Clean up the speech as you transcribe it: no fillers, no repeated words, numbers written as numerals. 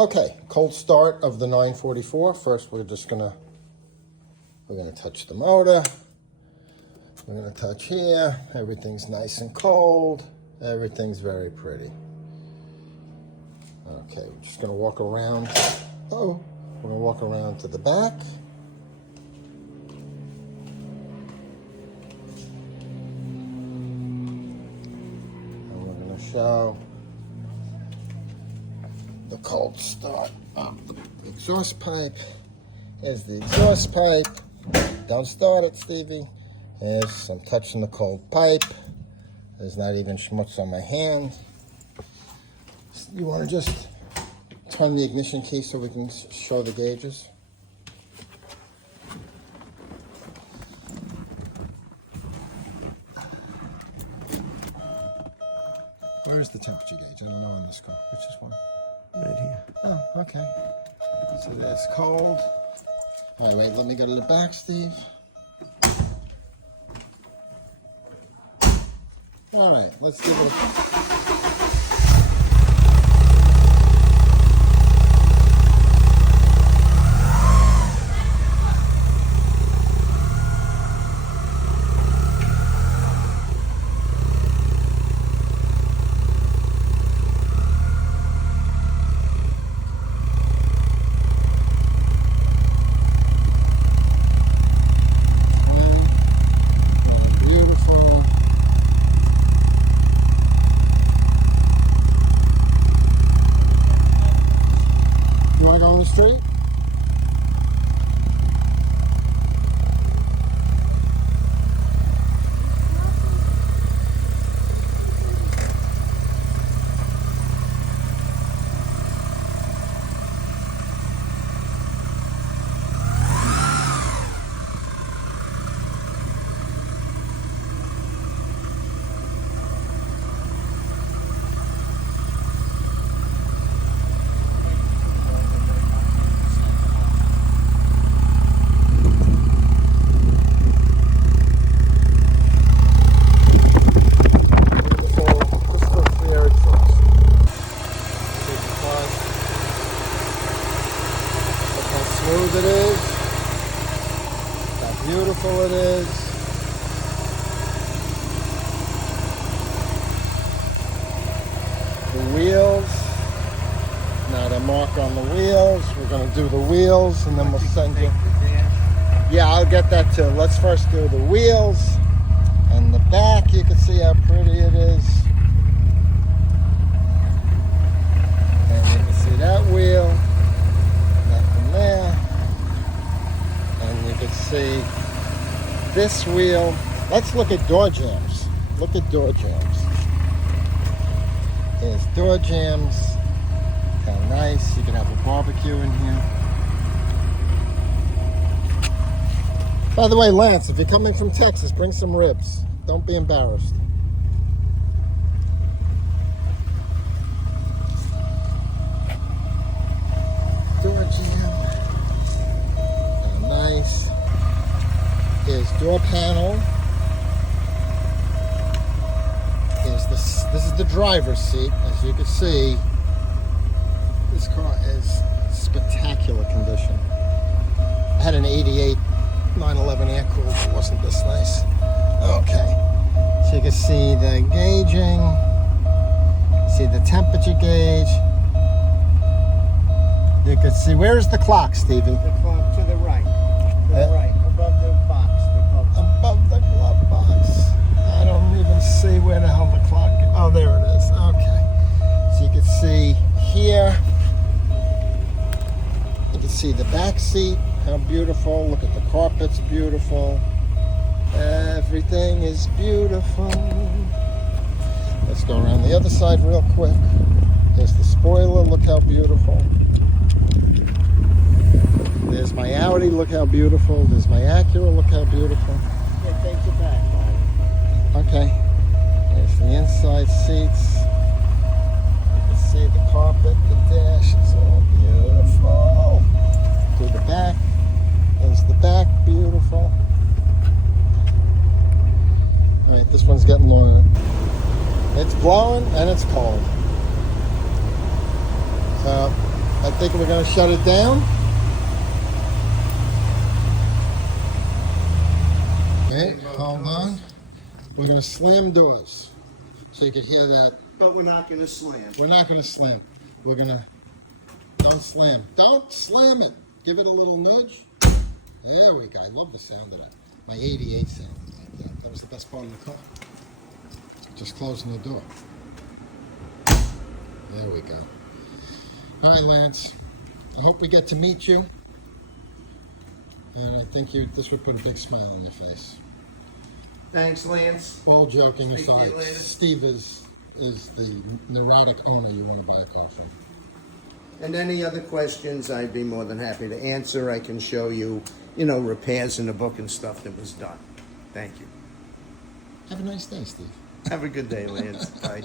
Okay, cold start of the 944. First, we're gonna touch the motor. We're gonna touch here. Everything's nice and cold. Everything's very pretty. Okay, we're just gonna walk around. We're gonna walk around to the back. And we're gonna show the cold start of the exhaust pipe. Here's the exhaust pipe. Don't start it, Stevie. There's I'm touching the cold pipe. There's not even schmutz on my hand. You want to just turn the ignition key so we can show the gauges? Where's the temperature gauge? I don't know in this car. Which is one? Right here. Oh, okay. So that's cold. All right, wait, let me go to the back, Steve. All right, let's give it a... On the street. Smooth it is, how beautiful it is. The wheels, not a mark on the wheels. We're going to do the wheels and then we'll send you. Yeah, I'll get that too. Let's first do the wheels and the back. You can see how pretty it is. And you can see that wheel. There, and you can see this wheel. Let's look at door jambs. Look at door jambs. There's door jambs. How nice. You can have a barbecue in here. By the way, Lance, if you're coming from Texas, bring some ribs. Don't be embarrassed. Door jamb. Nice. Here's door panel. Here's this is the driver's seat. As you can see, this car is spectacular condition. I had an 88 911 air cooled. It wasn't this nice. Okay. So you can see the gauging. See the temperature gauge. You can see, where's the clock, Stevie? The clock to the right. To the right, above the box. Above the glove box. I don't even see where the hell the clock is. Oh, there it is. Okay. So you can see here. You can see the back seat. How beautiful. Look at the carpets. Beautiful. Everything is beautiful. Let's go around the other side real quick. There's the spoiler. Look how beautiful. There's my Audi, look how beautiful. There's my Acura, look how beautiful. Yeah, take it back, Bob. Okay. There's the inside seats. You can see the carpet, the dash, it's all beautiful. To the back. There's the back, beautiful. Alright, this one's getting longer. It's blowing and it's cold. So, like think we're going to shut it down. Okay, hold on. We're going to slam doors so you can hear that. But we're not going to slam. We're not going to slam. We're going to, don't slam. Don't slam it. Give it a little nudge. There we go. I love the sound of that. My 88 sound. That was the best part of the car. Just closing the door. There we go. All right, Lance. I hope we get to meet you. And I think this would put a big smile on your face. Thanks, Lance. All joking Speak to you aside, later. Steve is the neurotic owner you want to buy a car from. And any other questions, I'd be more than happy to answer. I can show you, you know, repairs in the book and stuff that was done. Thank you. Have a nice day, Steve. Have a good day, Lance. Bye.